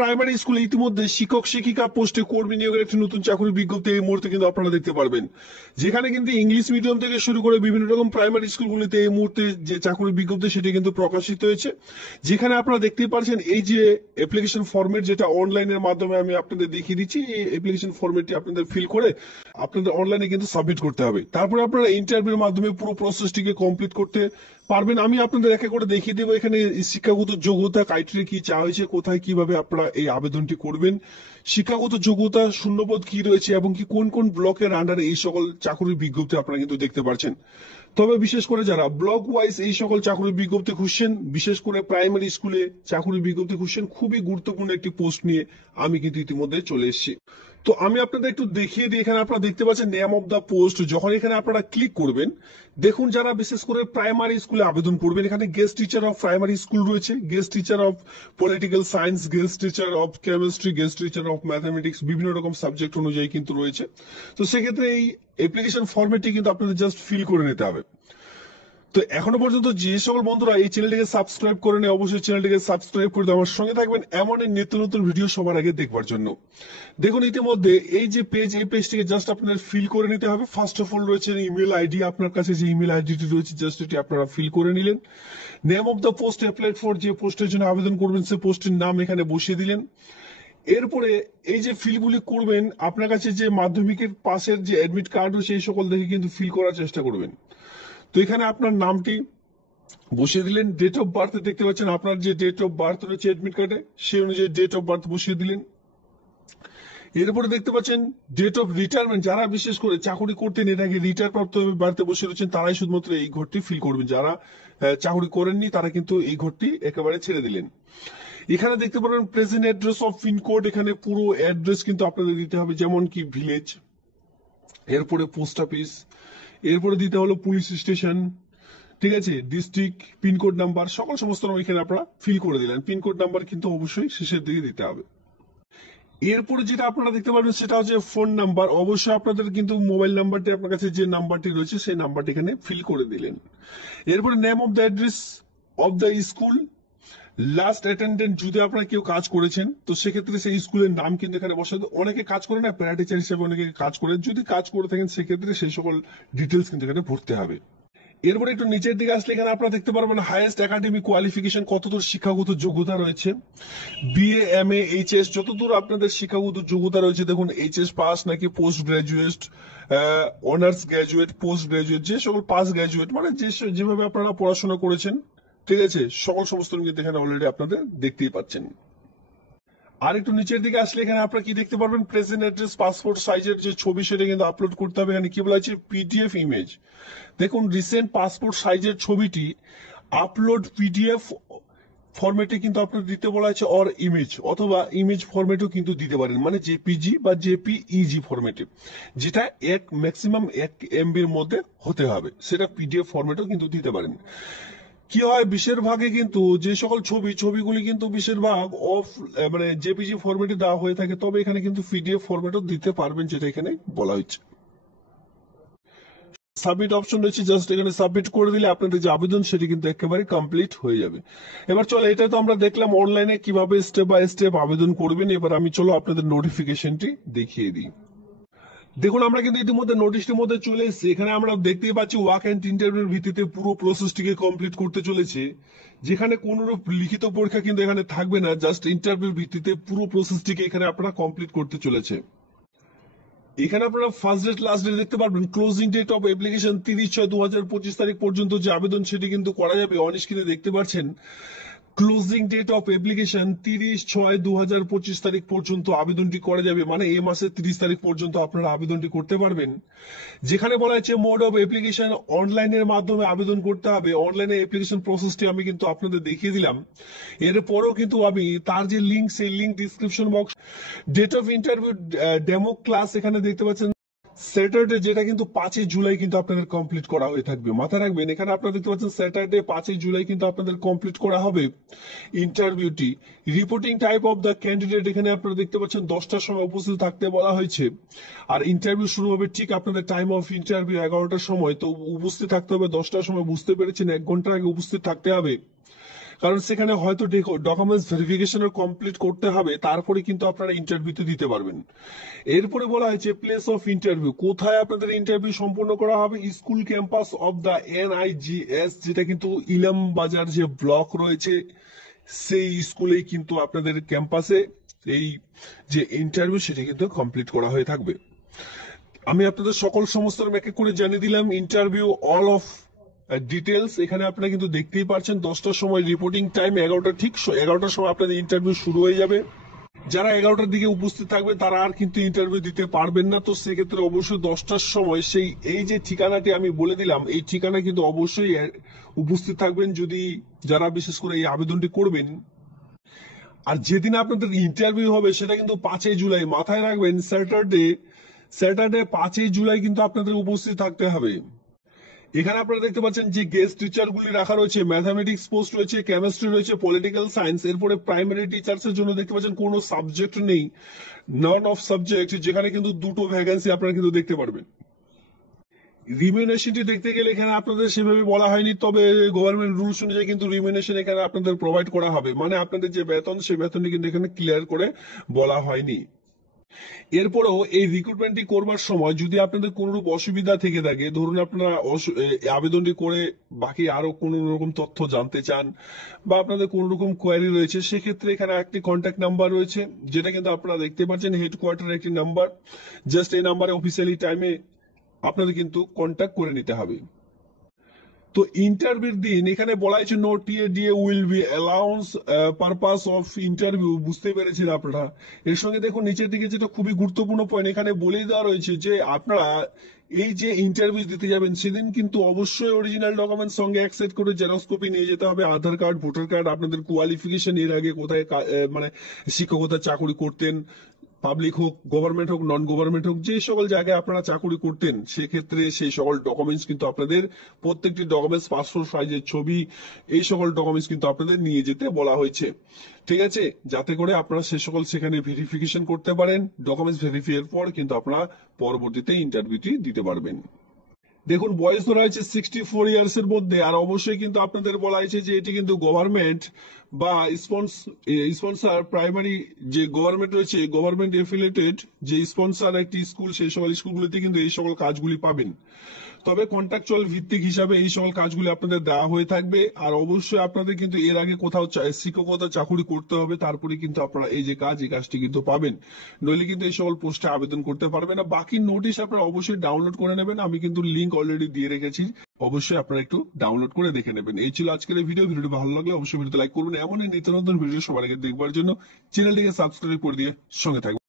Primary স্কুলে ইতিমধ্যে শিক্ষক শিক্ষিকা পোস্টে কর্মী নিয়োগের একটি নতুন চাকরির বিজ্ঞপ্তি এই মুহূর্তে কিন্তু আপনারা দেখতে পারবেন, যেখানে কিন্তু ইংলিশ মিডিয়াম থেকে শুরু করে বিভিন্ন রকম প্রাইমারি স্কুলগুলিতে এই মুহূর্তে যে চাকরির বিজ্ঞপ্তি সেটি কিন্তু প্রকাশিত হয়েছে। যেখানে আপনারা দেখতেই পাচ্ছেন এই যে অ্যাপ্লিকেশন ফরম্যাট, যেটা অনলাইনের মাধ্যমে আমি আপনাদের দেখিয়ে দিচ্ছি, এই অ্যাপ্লিকেশন ফরম্যাটটি আপনাদের ফিল করে আপনাদের অনলাইনে কিন্তু সাবমিট করতে হবে। তারপরে আপনারা ইন্টারভিউর মাধ্যমে পুরো প্রসেসটিকে কমপ্লিট করতে পারবেন। আমি আপনাদের একে করে দেখিয়ে দেবো এখানে শিক্ষাগত যোগ্যতা ক্রাইটেরিয়া কি চাওয়া হয়েছে, কোথায় কিভাবে আপনারা এই আবেদনটি করবেন, শিক্ষাগত যোগ্যতা শূন্যপদ কি রয়েছে এবং কি কোন কোন ব্লকের আন্ডারে এই সকল চাকরির বিজ্ঞপ্তি আপনারা কিন্তু দেখতে পাচ্ছেন। তবে বিশেষ করে যারা ব্লক ওয়াইজ এই সকল চাকরির বিজ্ঞপ্তি খুঁজছেন, বিশেষ করে প্রাইমারি স্কুলে চাকরির বিজ্ঞপ্তি খুঁজছেন, খুবই গুরুত্বপূর্ণ একটি পোস্ট নিয়ে আমি কিন্তু ইতিমধ্যে চলে এসেছি। তো আমি আপনাদের একটু দেখিয়ে দিই। এখানে আপনারা দেখতে পাচ্ছেন নেম অফ দ্য পোস্ট। যখন এখানে আপনারা ক্লিক করবেন, দেখুন যারা বিশেষ করে প্রাইমারি স্কুলে আবেদন করবেন, এখানে guest teacher of primary school রয়েছে, guest teacher of political science, guest teacher of chemistry, guest teacher of mathematics, বিভিন্ন রকম সাবজেক্ট অনুযায়ী কিন্তু রয়েছে। তো সেক্ষেত্রে এই অ্যাপ্লিকেশন ফর্মেটটি কিন্তু আপনাদের জাস্ট ফিল করে নিতে হবে। তো এখনো পর্যন্ত যে সকল বন্ধুরা এই চ্যানেলটিকে সাবস্ক্রাইব করে নেয়, অবশ্যই চ্যানেলটিকে সাবস্ক্রাইব করে আমার সঙ্গে থাকবেন এমন নিত্য নতুন ভিডিও সবার আগে দেখবার জন্য। দেখুন ইতিমধ্যে এই যে পেজ, এই পেজটিকে জাস্ট আপনাদের ফিল করে নিতে হবে। ফার্স্ট অফ অল রয়েছে ইমেল আইডি, আপনার কাছে যে ইমেল আইডিটি রয়েছে জাস্ট এটি আপনারা ফিল করে নিলেন। Name of the post applied for, যে পোস্টের জন্য আবেদন করবেন সে পোস্টের নাম এখানে বসিয়ে দিলেন। এরপরে এই যে ফিলগুলি করবেন, আপনার কাছে যে মাধ্যমিকের পাশের যে অ্যাডমিট কার্ড রয়েছে এই সকল দেখে কিন্তু ফিল করার চেষ্টা করবেন। তো এখানে আপনার নামটি বসিয়ে দিলেন, ডেট অফ বার্থ দেখতে পাচ্ছেন আপনার যে ডেট অফ বার্থ রয়েছে অ্যাডমিট কার্ডে সেই অনুযায়ী ডেট অফ বার্থ বসিয়ে দিলেন। এরপরে দেখতে পাচ্ছেন ডেট অফ রিটায়ারমেন্ট, যারা বিশেষ করে চাকরি করতেন এর আগে রিটায়ার প্রাপ্ত বাড়িতে বসে রয়েছেন তারাই শুধুমাত্র এই ঘরটি ফিল করবেন, যারা চাকরি করেননি তারা কিন্তু এই ঘরটি একেবারে ছেড়ে দিলেন। এখানে দেখতে পাবেন প্রেজেন্ট অ্যাড্রেস অফ পিনকোড, এখানে পুরো অ্যাড্রেস কিন্তু আপনাদের দিতে হবে, যেমন কি ভিলেজ, এরপরে পোস্ট অফিস, এরপরে দিতে হলো পুলিশ স্টেশন, ঠিক আছে, ডিস্ট্রিক্ট, পিনকোড নাম্বার, সকল সমস্ত এখানে আপনারা ফিল করে দিলেন। পিনকোড নাম্বার কিন্তু অবশ্যই শেষের দিকে দিতে হবে। এরপরে যেটা আপনারা দেখতে পারবেন সেটা হচ্ছে ফোন নাম্বার। অবশ্যই আপনাদের কিন্তু মোবাইল নাম্বারটি, আপনার কাছে যে নাম্বারটি রয়েছে সেই নাম্বারটি এখানে ফিল করে দিলেন। এরপরে name of the address of the school, last attendant, যদি আপনারা কেউ কাজ করেছেন তো সেক্ষেত্রে সেই স্কুলের নাম কিন্তু এখানে বসাতে। অনেকে কাজ করে না, প্যারা টিচার হিসেবে অনেকে কাজ করে, যদি কাজ করে থাকেন সেক্ষেত্রে সেই সকল ডিটেলস কিন্তু এখানে ভরতে হবে। এরপরে একটু নিচের দিকে আসলে এখানে আপনারা দেখতে পারবেন হাইয়েস্ট একাডেমিক কোয়ালিফিকেশন, কতদূর শিক্ষাগত যোগ্যতা রয়েছে, বিএ, এমএ, এইচএস, যতদূর আপনাদের শিক্ষাগত যোগ্যতা রয়েছে। দেখুন এইচএস পাস নাকি post graduate, honours graduate, post graduate, যে সকল পাস গ্রাজুয়েট, মানে যেভাবে আপনারা পড়াশোনা করেছেন, ঠিক আছে, সকল সমস্ত কিন্তু এখানে অলরেডি আপনাদের দেখতেই পাচ্ছেন। আর একটু নিচের দিকে আসলে এখানে আপনারা কি দেখতে পারবেন, প্রেজেন্ট অ্যাড্রেস, পাসপোর্ট সাইজের যে ছবি সেটা কিন্তু আপলোড করতে হবে। এখানে কি বলা হচ্ছে, পিডিএফ ইমেজ। দেখুন রিসেন্ট পাসপোর্ট সাইজের ছবিটি আপলোড পিডিএফ ফরম্যাটে কিন্তু আপনার দিতে বলা হয়েছে, অর ইমেজ, অথবা ইমেজ ফরম্যাটেও কিন্তু দিতে পারেন, মানে জেপিজি বা জেপিইজি ফরম্যাটে, যেটা ম্যাক্সিমাম 1 MB-র মধ্যে হতে হবে, সেটা পিডিএফ ফরম্যাটেও কিন্তু দিতে পারেন। কি হয় বেশিরভাগে কিন্তু যে সকল ছবিগুলি কিন্তু বেশিরভাগ অফ মানে জেপিজি ফরম্যাটে দেওয়া হয়ে থাকে, তবে এখানে কিন্তু পিডিএফ ফরম্যাটও দিতে পারবেন, যেটা এখানে বলা হচ্ছে। সাবমিট অপশন রয়েছে, জাস্ট এখানে সাবমিট করে দিলে আপনাদের যে আবেদন সেটি কিন্তু একেবারে কমপ্লিট হয়ে যাবে। এবার চলো, এটা তো আমরা দেখলাম অনলাইনে কিভাবে স্টেপ বাই স্টেপ আবেদন করবেন। এবার আমি চলো আপনাদের নোটিফিকেশনটি দেখিয়ে দিই। দেখুন আমরা কিন্তু ইতিমধ্যে নোটিশটির মধ্যে চলে এসেছি। এখানে আমরা দেখতেই পাচ্ছি ওয়াক এন্ড ইন্টারভিউর ভিত্তিতে পুরো প্রসেসটিকে কমপ্লিট করতে চলেছে, যেখানে কোনো লিখিত পরীক্ষা কিন্তু এখানে থাকবে না, জাস্ট ইন্টারভিউর ভিত্তিতে পুরো প্রসেসটিকে এখানে আপনারা কমপ্লিট করতে চলেছে। এখানে আপনারা ফার্স্ট ডেট লাস্ট ডেট দেখতে পারবেন। ক্লোজিং ডেট অফ অ্যাপ্লিকেশন 30/6/2025 তারিখ পর্যন্ত যে আবেদন সেটি কিন্তু করা যাবে। অন স্ক্রিনে দেখতে পাচ্ছেন ক্লোজিং ডেট অফ অ্যাপ্লিকেশন 30/6/2025 তারিখ পর্যন্ত আবেদনটি করা যাবে, মানে এই মাসের 30 তারিখ পর্যন্ত আপনারা আবেদনটি করতে পারবেন। যেখানে বলা হচ্ছে মোড অফ অ্যাপ্লিকেশন, অনলাইনের মাধ্যমে আবেদন করতে হবে। অনলাইনে অ্যাপ্লিকেশন প্রসেসটি আমি কিন্তু আপনাদের দেখিয়ে দিলাম। এরপরেও কিন্তু আমি তার যে লিঙ্ক, সেই link description box. Date of interview demo class এখানে দেখতে পাচ্ছেন স্যাটারডে, যেটা কিন্তু 5 জুলাই কিন্তু আপনাদের কমপ্লিট করা হয়ে থাকবে। মাথায় রাখবেন, এখানে আপনারা দেখতে পাচ্ছেন স্যাটারডে 5 জুলাই কিন্তু আপনাদের কমপ্লিট করা হবে ইন্টারভিউটি। Reporting time of the candidate, এখানে আপনারা দেখতে পাচ্ছেন 10টার সময় উপস্থিত থাকতে বলা হয়েছে। আর ইন্টারভিউ শুরু হবে ঠিক আপনাদের টাইম অফ ইন্টারভিউ 11টার সময়, তো উপস্থিত থাকতে হবে 10টার সময়, বুঝতে পেরেছেন, 1 ঘন্টা আগে উপস্থিত থাকতে হবে। কারণ সেখানে হয়তো ডকুমেন্টস ভেরিফিকেশন কমপ্লিট করতে হবে, তারপরে কিন্তু আপনারা ইন্টারভিউতে দিতে পারবেন। এরপরে বলা হয়েছে প্লেস অফ ইন্টারভিউ, কোথায় আপনাদের ইন্টারভিউ সম্পন্ন করা হবে? School campus of the NIGS, যেটা কিন্তু ইলাম বাজার যে ব্লক রয়েছে সেই স্কুলেই কিন্তু আপনাদের ক্যাম্পাসে এই যে ইন্টারভিউ সেটা কিন্তু কমপ্লিট করা হয়ে থাকবে। আমি আপনাদের সকল সমস্ত এক এক করে জানিয়ে দিলাম ইন্টারভিউ অল অফ ডিটেলস। এখানে আপনারা কিন্তু দেখতেই পাচ্ছেন 10টার সময় রিপোর্টিং টাইম, 11টা ঠিক 11টার সময় আপনাদের ইন্টারভিউ শুরু হয়ে যাবে। যারা 11টার দিকে উপস্থিত থাকবে তারা আর কিন্তু ইন্টারভিউ দিতে পারবেন না। তো সেক্ষেত্রে অবশ্যই 10টার সময় সেই এই যে ঠিকানাটি আমি বলে দিলাম এই ঠিকানা কিন্তু অবশ্যই উপস্থিত থাকবেন, যদি যারা বিশেষ করে এই আবেদনটি করবেন। আর যেদিন আপনাদের ইন্টারভিউ হবে সেটা কিন্তু 5ই জুলাই, মাথায় রাখবেন স্যাটারডে 5ই জুলাই কিন্তু আপনাদের উপস্থিত থাকতে হবে। এখানে আপনারা দেখতে পাচ্ছেন যে গেস্ট টিচার গুলি রাখা রয়েছে, ম্যাথামেটিক্স পোস্ট রয়েছে, কেমিস্ট্রি রয়েছে, পলিটিক্যাল সায়েন্স। এরপরে প্রাইমারি টিচার্স এর জন্য দেখতে পাচ্ছেন কোনো সাবজেক্ট নেই, নন অফ সাবজেক্ট, যেখানে কিন্তু 2টো ভ্যাকেন্সি আপনারা কিন্তু দেখতে পারবেন। রিমিউনেশনটি দেখতে গেলে এখানে আপনাদের সেভাবে বলা হয়নি, তবে গভর্নমেন্ট রুলস অনুযায়ী কিন্তু রিমিউনেশন এখানে আপনাদের প্রোভাইড করা হবে, মানে আপনাদের যে বেতন সেই বেতনটি কিন্তু এখানে ক্লিয়ার করে বলা হয়নি। এরপরেও এই রিক্রুটমেন্টটি করবার সময় যদি আপনাদের কোনো রূপ অসুবিধা থেকে থাকে, ধরুন আপনারা আবেদনটি করে বাকি আরো কোনো রকম তথ্য জানতে চান বা আপনাদের কোনো রকম কোয়ারি রয়েছে, সেক্ষেত্রে এখানে একটি কন্ট্যাক্ট নাম্বার রয়েছে, যেটা কিন্তু আপনারা দেখতে পাচ্ছেন হেডকোয়ার্টারের একটি নাম্বার। জাস্ট এই নাম্বারে অফিসিয়ালি টাইমে আপনাদের কিন্তু কন্ট্যাক্ট করে নিতে হবে। তো ইন্টারভিউর দিন এখানে বলা হয়েছে no TA DA will be allowance purpose of interview, বুঝতে পেরেছেন আপনারা। এর সঙ্গে দেখুন নিচের দিকে যেটা খুবই গুরুত্বপূর্ণ পয়েন্ট, এখানে বলে দেওয়া রয়েছে যে আপনারা এই যে ইন্টারভিউ দিতে যাবেন সেদিন কিন্তু অবশ্যই অরিজিনাল ডকুমেন্টস সঙ্গে এক সেট করে জেরক্স কপি নিয়ে যেতে হবে, আধার কার্ড, ভোটার কার্ড, আপনাদের কোয়ালিফিকেশন, এর আগে কোথায় মানে শিক্ষকতার চাকরি করতেন, পাবলিক হোক, গভর্নমেন্ট হোক, নন গভর্নমেন্ট হোক, যে সকল জায়গায় আপনারা চাকরি করতেন সেক্ষেত্রে সেই সকল ডকুমেন্টস কিন্তু আপনাদের প্রত্যেকটি ডকুমেন্টস, পাসপোর্ট সাইজের ছবি, এই সকল ডকুমেন্টস কিন্তু আপনাদের নিয়ে যেতে বলা হয়েছে, ঠিক আছে, যাতে করে আপনারা সে সকল সেখানে ভেরিফিকেশন করতে পারেন। ডকুমেন্টস ভেরিফাইয়ের পর কিন্তু আপনারা পরবর্তীতে ইন্টারভিউটি দিতে পারবেন। দেখুন বয়স ধরা হয়েছে 64 ইয়ার্স এর মধ্যে, আর অবশ্যই কিন্তু আপনাদের বলা হয়েছে যে এটি কিন্তু গভর্নমেন্ট বা স্পন্সর প্রাইমারি যে গভর্নমেন্ট রয়েছে, গভর্নমেন্ট এফিলিয়েটেড যে স্পন্সর একটি স্কুল, সেই সকল স্কুলগুলিতে কিন্তু এই সকল কাজগুলি পাবেন। তবে কন্ট্রাকচুয়াল ভিত্তিক হিসাবে এই সকল কাজগুলি আপনাদের দেওয়া হয়ে থাকবে। আর অবশ্যই আপনাদের কিন্তু এর আগে কোথাও শিক্ষকতা চাকরি করতে হবে, তারপরে কিন্তু আপনারা এই যে কাজ, এই কাজটি কিন্তু পাবেন, নইলে কিন্তু এই সকল পোস্টে আবেদন করতে পারবেন না। বাকি নোটিশ আপনারা অবশ্যই ডাউনলোড করে নেবেন, আমি কিন্তু লিঙ্ক অলরেডি দিয়ে রেখেছি, অবশ্যই আপনারা একটু ডাউনলোড করে দেখে নেবেন। এই ছিল আজকের এই ভিডিওটি ভালো লাগলে অবশ্যই ভিডিওতে লাইক করবেন। এমনই নিত্য নতুন ভিডিও সবার আগে দেখবার জন্য চ্যানেলটিকে সাবস্ক্রাইব করে দিয়ে সঙ্গে থাকবেন।